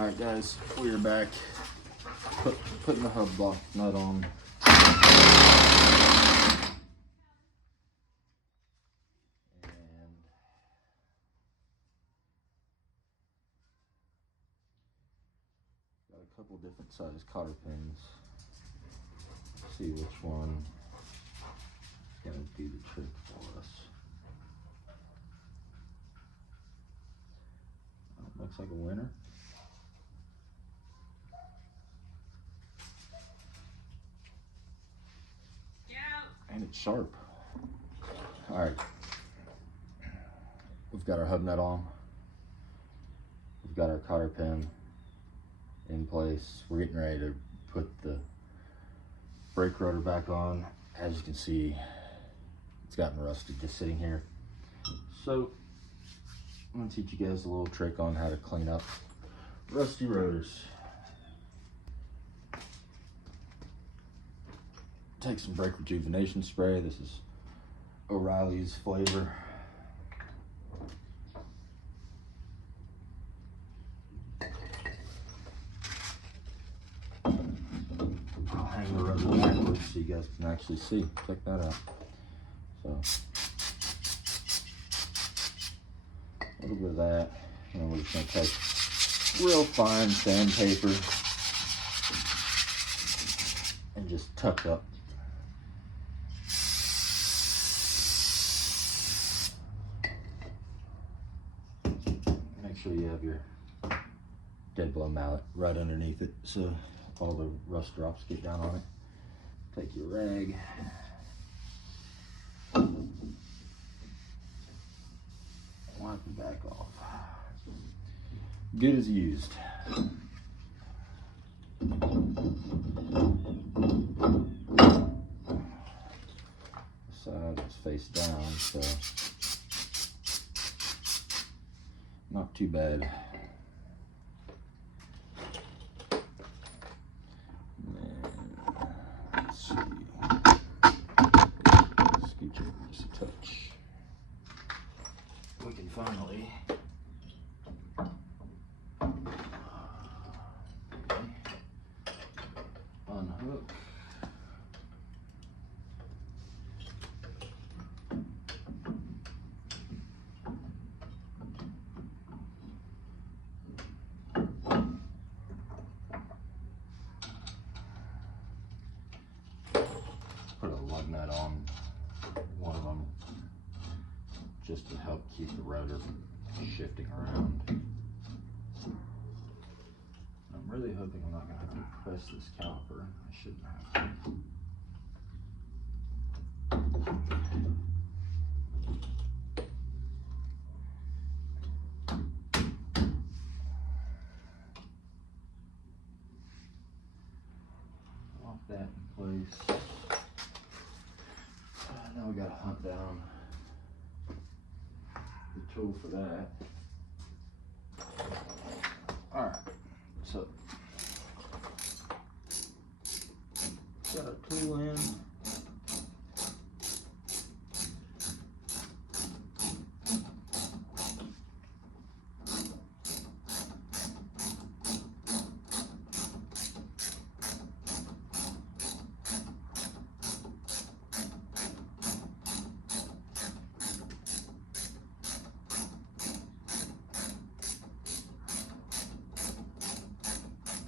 Alright guys, we are back. Putting the hub block nut on. And got a couple different size cotter pins. See which one is going to do the trick for us. Oh, looks like a winner. And it's sharp. All right, we've got our hub nut on. We've got our cotter pin in place. We're getting ready to put the brake rotor back on. As you can see, it's gotten rusty just sitting here. So I'm gonna teach you guys a little trick on how to clean up rusty rotors. Take some brake rejuvenation spray. This is O'Reilly's flavor. I'll hang the rotor backwards so you guys can actually see. Check that out. So a little bit of that, and we're just gonna take real fine sandpaper and just tuck up. Make sure you have your dead blow mallet right underneath it so all the rust drops get down on it. Take your rag, wipe it back off. Good as used. The side is face down, so not too bad. Let's see. Scooch it just a touch. We can finally unhook. Put a lug nut on one of them just to help keep the rotor from shifting around. I'm really hoping I'm not going to have to press this caliper. I shouldn't have to. Lock that in place. Now we got to hunt down the tool for that. All right, so got our tool in.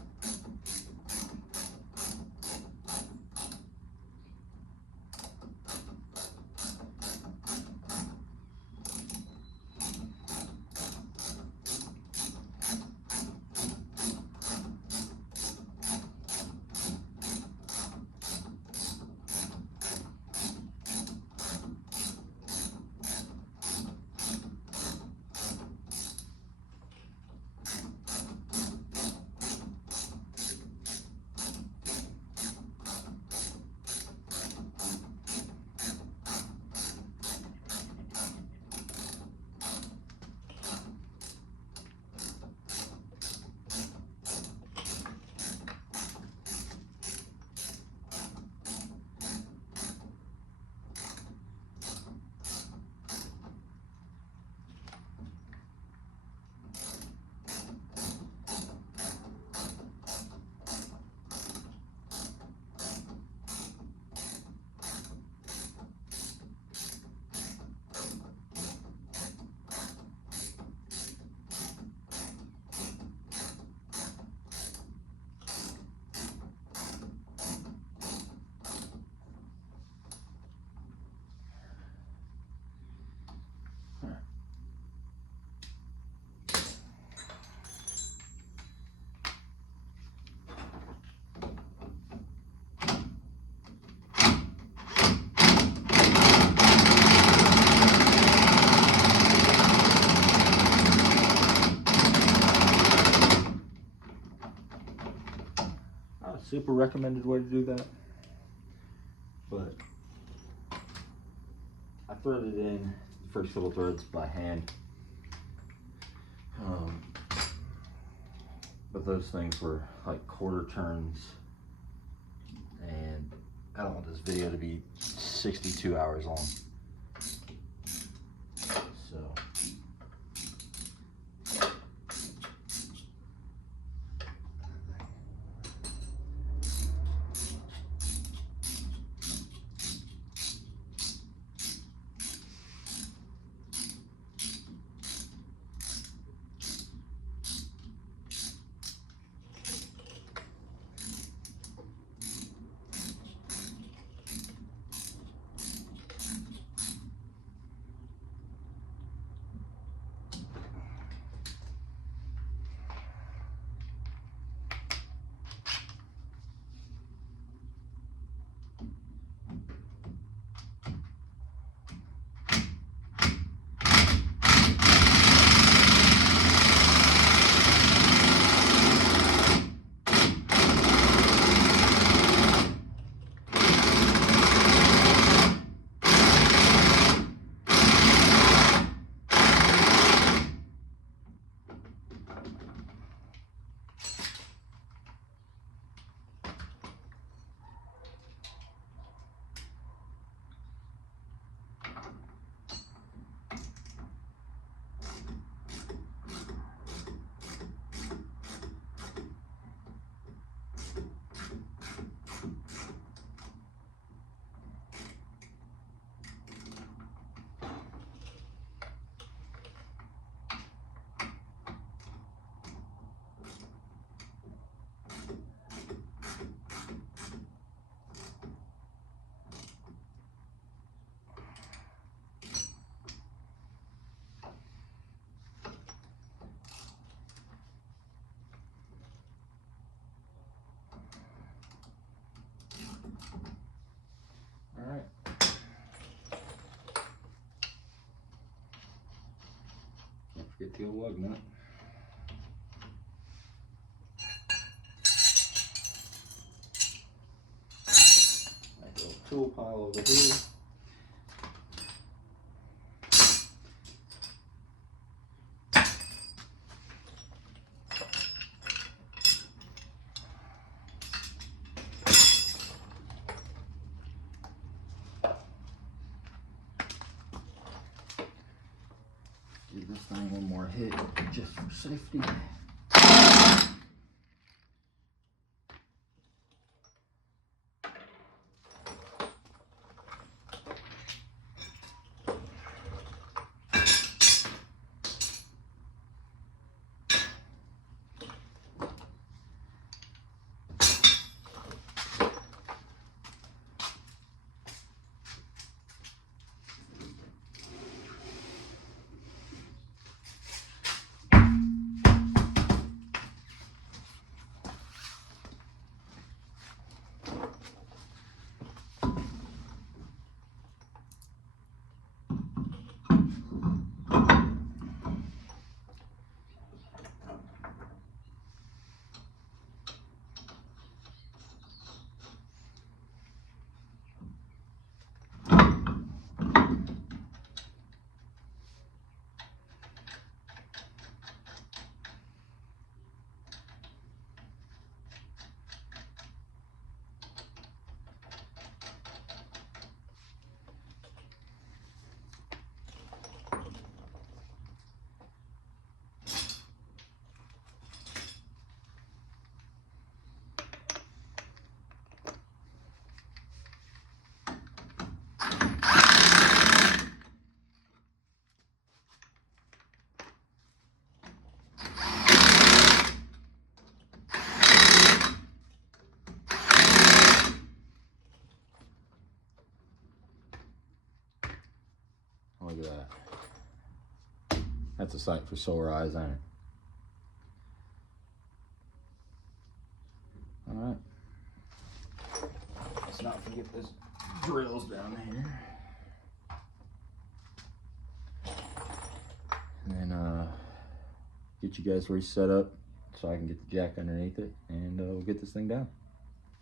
super recommended way to do that. But I threaded in the first couple threads by hand. But those things were like quarter turns, and I don't want this video to be 62 hours long. So alright. Can't forget the old lug nut. Nice little tool pile over here. Give this thing one more hit just for safety. Look at that. That's a sight for sore eyes, ain't it? Alright. Let's not forget this drills down here. And then get you guys reset up so I can get the jack underneath it, and we'll get this thing down.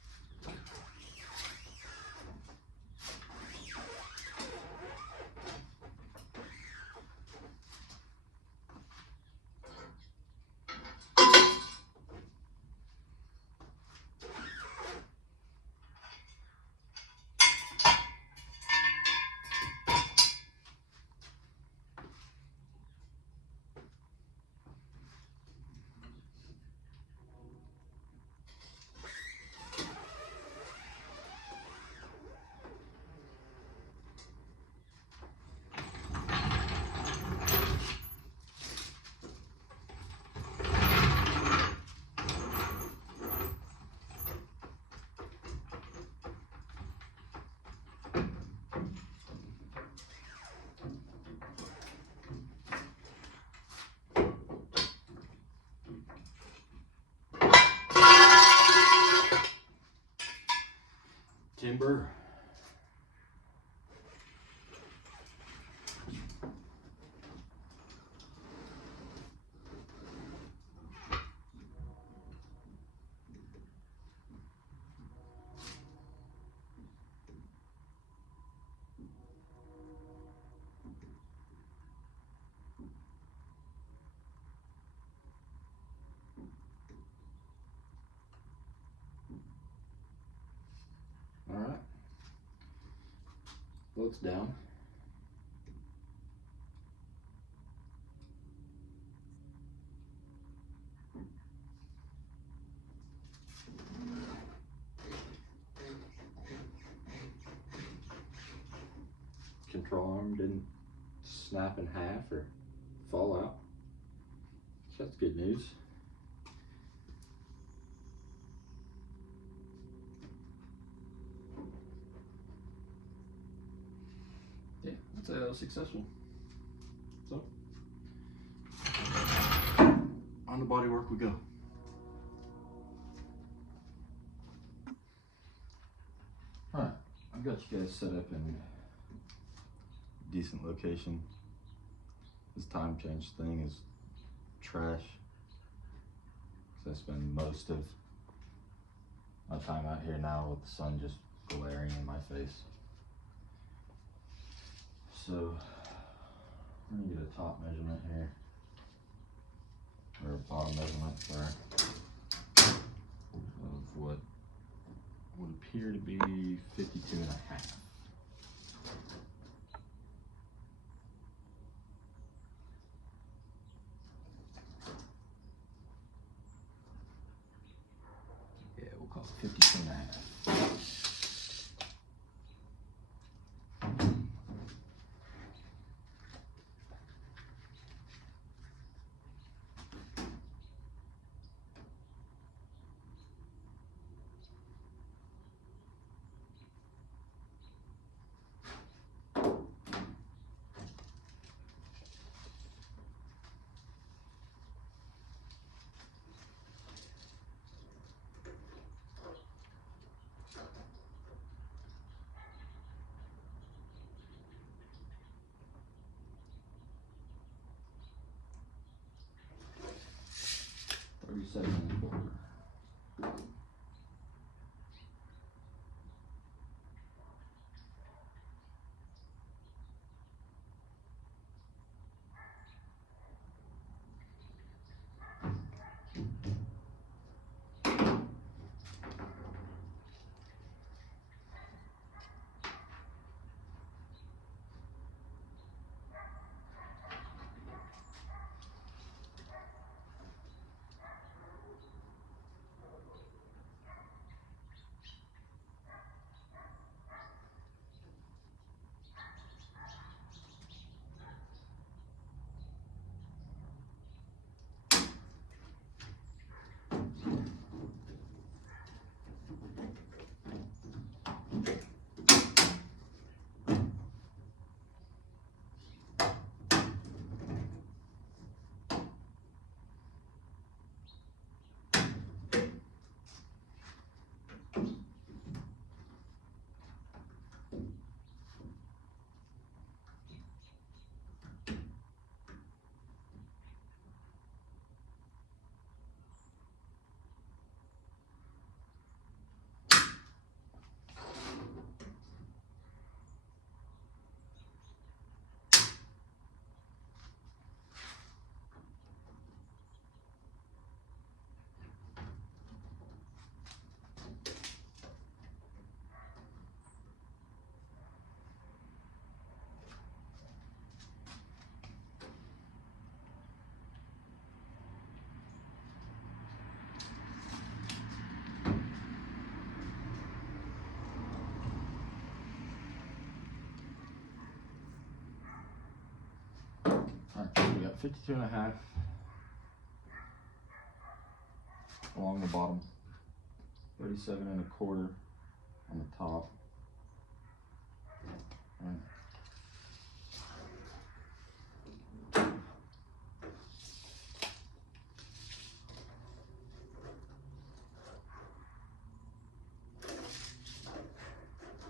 chamber. All right, floats down. Control arm didn't snap in half or fall out, so that's good news. Yeah, I'd say that was successful. So, on the body work we go. Alright, I've got you guys set up in a decent location. This time change thing is trash, because I spend most of my time out here now with the sun just glaring in my face. So I'm gonna get a top measurement here, or a bottom measurement, sorry, of what would appear to be 52.5. Yeah, we'll call it 52.5. Alright, so we got 52.5 along the bottom, 37.25 on the top. Right.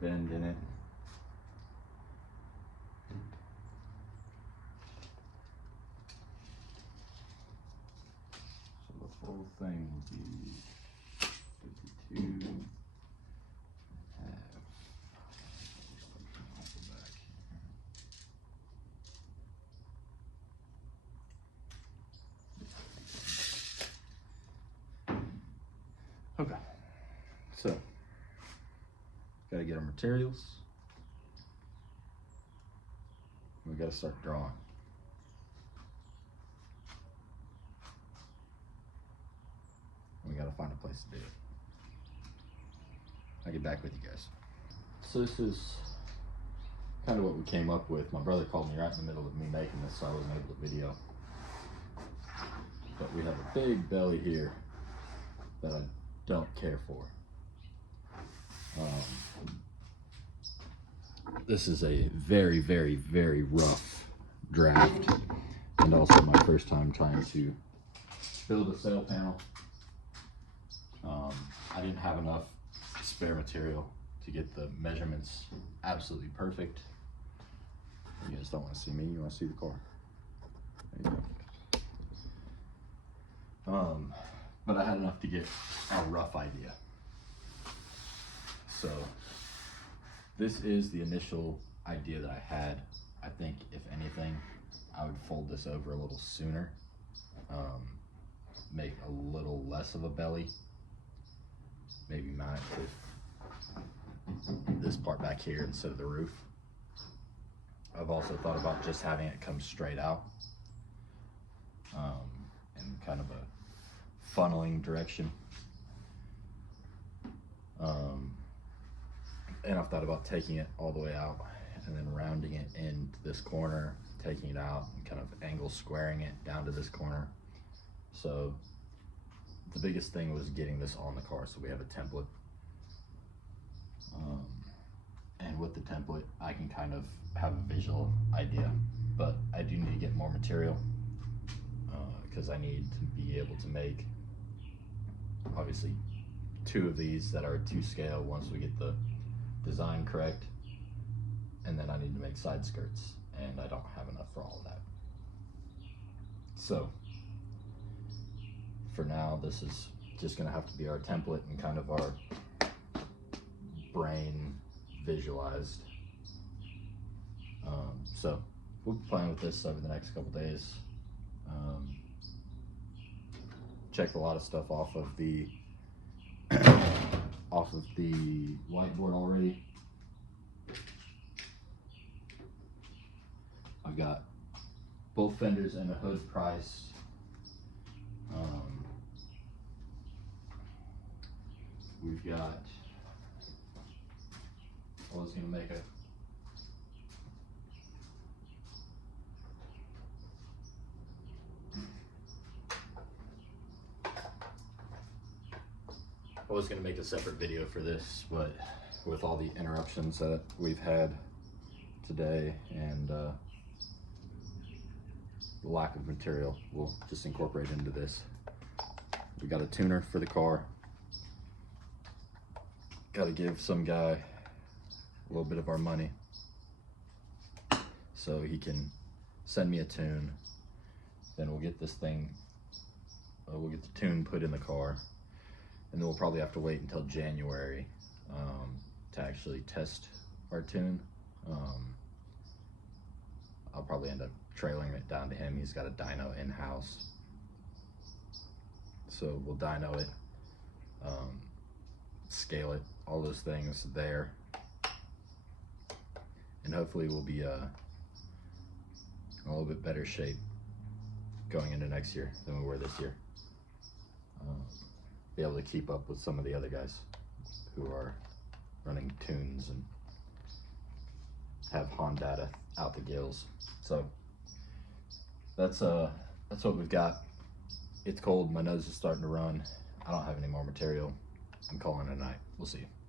bend in it. So the whole thing will be 52 and a half. Off the back here. Okay, so gotta get our materials. We gotta start drawing. We gotta find a place to do it. I'll get back with you guys. So this is kind of what we came up with. My brother called me right in the middle of me making this, so I wasn't able to video. But we have a big belly here that I don't care for. This is a very, very, very rough draft, and also my first time trying to build a sail panel. I didn't have enough spare material to get the measurements absolutely perfect. You guys don't want to see me, you want to see the car. There you go. But I had enough to get a rough idea. So this is the initial idea that I had. I think if anything, I would fold this over a little sooner, make a little less of a belly, maybe mount it with this part back here instead of the roof. I've also thought about just having it come straight out, in kind of a funneling direction. And I've thought about taking it all the way out and then rounding it into this corner, taking it out and kind of angle squaring it down to this corner. So the biggest thing was getting this on the car so we have a template. And with the template, I can kind of have a visual idea, but I do need to get more material because I need to be able to make, obviously, 2 of these that are 2 scale once we get the design correct, and then I need to make side skirts, and I don't have enough for all of that. So for now, this is just gonna have to be our template and kind of our brain visualized. So we'll be playing with this over the next couple days. Checked a lot of stuff off of the whiteboard already. I've got both fenders and a hood priced. We've got, I was gonna make a separate video for this, but with all the interruptions that we've had today and the lack of material, we'll just incorporate into this. We got a tuner for the car. Got to give some guy a little bit of our money so he can send me a tune. Then we'll get this thing, we'll get the tune put in the car, and then we'll probably have to wait until January to actually test our tune. I'll probably end up trailing it down to him. He's got a dyno in-house, so we'll dyno it, scale it, all those things there, and hopefully we'll be in a little bit better shape going into next year than we were this year. Be able to keep up with some of the other guys who are running tunes and have Honda out the gills. So that's what we've got. It's cold, my nose is starting to run. I don't have any more material. I'm calling it a night. We'll see you.